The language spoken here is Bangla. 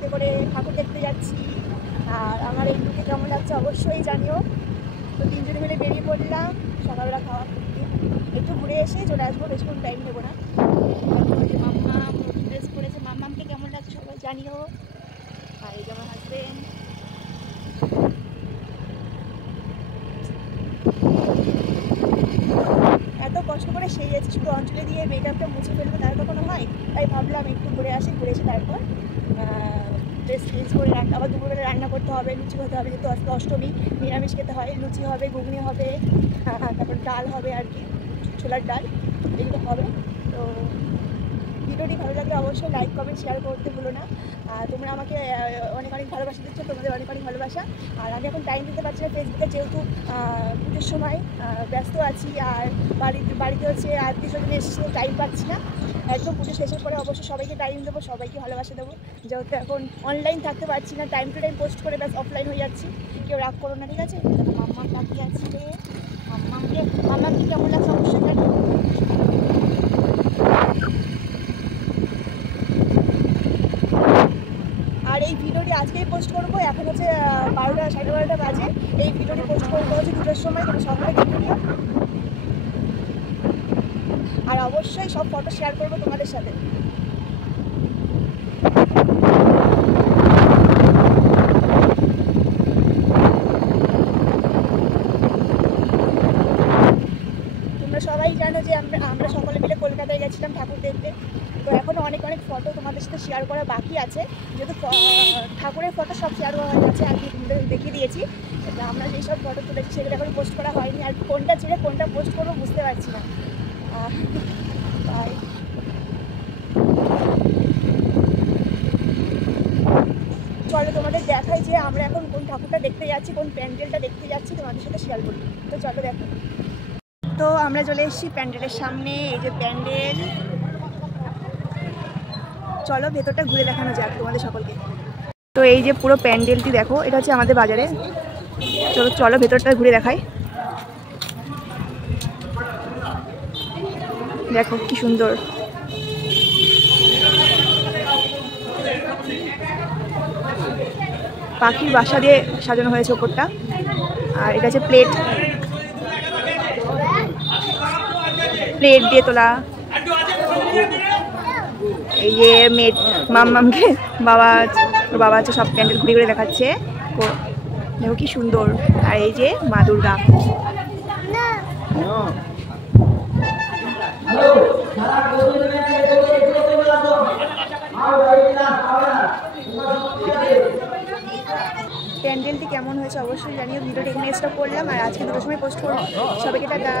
গাড়িতে করে ঠাকুর দেখতে যাচ্ছি। আর আমার এই লুকে কেমন লাগছে অবশ্যই জানিও। তো তিনজনে মিলে বেরিয়ে পড়লাম সকালবেলা খাওয়া করতে, একটু ঘুরে এসে চলে আসবো, বেশিক্ষণ টাইম নেবো না। মাম্মাম নতুন ড্রেস পরেছে, মাম্মামকে কেমন লাগছে সবাই জানিও। আর এই যে আমার হাজবেন্ড। এত কষ্ট করে সেজেছি, শুধু অঞ্চলে দিয়ে মেকআপটা মুছে ফেলবো তার কখনো হয়, তাই ভাবলাম একটু ঘুরে আসি, ঘুরে এসে তারপর ড্রেস চেঞ্জ করে আবার দুপুরবেলা রান্না করতে হবে, লুচি খেতে হবে, যেহেতু আজকে অষ্টমী নিরামিষ খেতে হয়। লুচি হবে, ঘুগনি হবে, তারপর ডাল হবে আর কি, ছোলার ডাল, এগুলো হবে। তো ভিডিওটি ভালো লাগলে অবশ্যই লাইক কমেন্ট শেয়ার করতে ভুলো না। তোমরা আমাকে অনেক অনেক ভালোবাসা দিচ্ছ, তোমাদের অনেক অনেক ভালোবাসা। আর আমি এখন টাইম দিতে পারছি না ফেসবুকে, যেহেতু পুজোর সময় ব্যস্ত আছি। আর বাড়িতে হচ্ছে আত্মীয় স্বজন এসে টাইম পাচ্ছি না। একদম পুজো শেষের পরে অবশ্যই সবাইকে টাইম দেবো, সবাইকে ভালোবাসা দেবো। যেহেতু এখন অনলাইন থাকতে পারছি না, টাইম টু টাইম পোস্ট করে ব্যাস অফলাইন হয়ে যাচ্ছি। কেউ রাগ করো না, ঠিক আছে? মাম্মাম তাকিয়ে আছে, মাম্মামকে কেমন লাগছে অবশ্যই জানি। আর এই ভিডিওটি আজকেই পোস্ট করবো, এখন হচ্ছে 12টা 12:30 বাজে। এই ভিডিওটি পোস্ট করবো হচ্ছে 2টার সময়, তুমি সকালে দেখে নিও। আর অবশ্যই সব ফটো শেয়ার করবো তোমাদের সাথে। তোমরা সবাই জানো যে আমরা সকলে মিলে কলকাতায় গেছিলাম ঠাকুর দেখতে। তো এখনও অনেক অনেক ফটো তোমাদের সাথে শেয়ার করা বাকি আছে, যেহেতু ঠাকুরের ফটো সব শেয়ার করা গেছে, আমি দেখিয়ে দিয়েছি। আমরা যেসব ফটো তুলেছি সেগুলো এখন পোস্ট করা হয়নি, আর কোনটা ছেড়ে কোনটা পোস্ট করবো বুঝতে পারছি না। তাই চলো তোমাদের দেখাই যে আমরা এখন কোন ঠাকুরটা দেখতে যাচ্ছি, কোন প্যান্ডেলটা দেখতে যাচ্ছি, তোমাদের সাথে শেয়ার করি। তো চলো দেখো। তো আমরা চলে এসেছি প্যান্ডেলের সামনে, এই যে প্যান্ডেল। চলো ভেতরটা ঘুরে দেখানো যাক তোমাদের সকলকে। তো এই যে পুরো প্যান্ডেলটি দেখো, এটা হচ্ছে আমাদের বাজারে। চলো চলো ভেতরটা ঘুরে দেখাই। দেখো কি সুন্দর, পাখির বাসা দিয়ে সাজানো হয়েছে ওপরটা। আর এটা হচ্ছে প্লেট দিয়ে তোলা। এই যে মাম্মামকে বাবা হচ্ছে সব প্যান্ডেল ঘুরে ঘুরে দেখাচ্ছে। দেখো কি সুন্দর। আর এই যে মা দুর্গা। প্যান্ডেলটি কেমন হয়েছে অবশ্যই জানিও। ভিডিওটি এখানে স্টপ করলাম, আর আজকে 2টার সময় পোস্ট করবো। সবাইকে টাটা।